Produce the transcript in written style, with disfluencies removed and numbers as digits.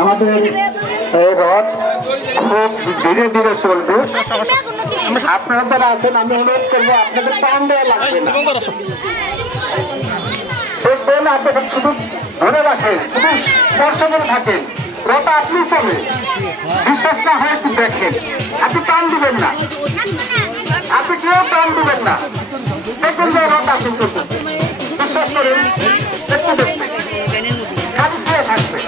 আমাদের এই রথ খুব ধীরে ধীরে চলবে। আপনারা যারা আছেন আমি অনুরোধ করবো আপনাদের টান দেওয়া লাগবে না, দেখবেন আপনাদের শুধু ধরে রাখেন, শুধু স্পর্শ করে থাকেন। রথ আপনি চলে, বিশ্বাস না হয়েছে দেখেন, আপনি টান দিবেন না, আপনি কেউ টান দিবেন না, দেখবেন যে রথ আপনি চলবে। বিশ্বাস করেন, একটু দেখবেন, খালি শুয়ে থাকবে।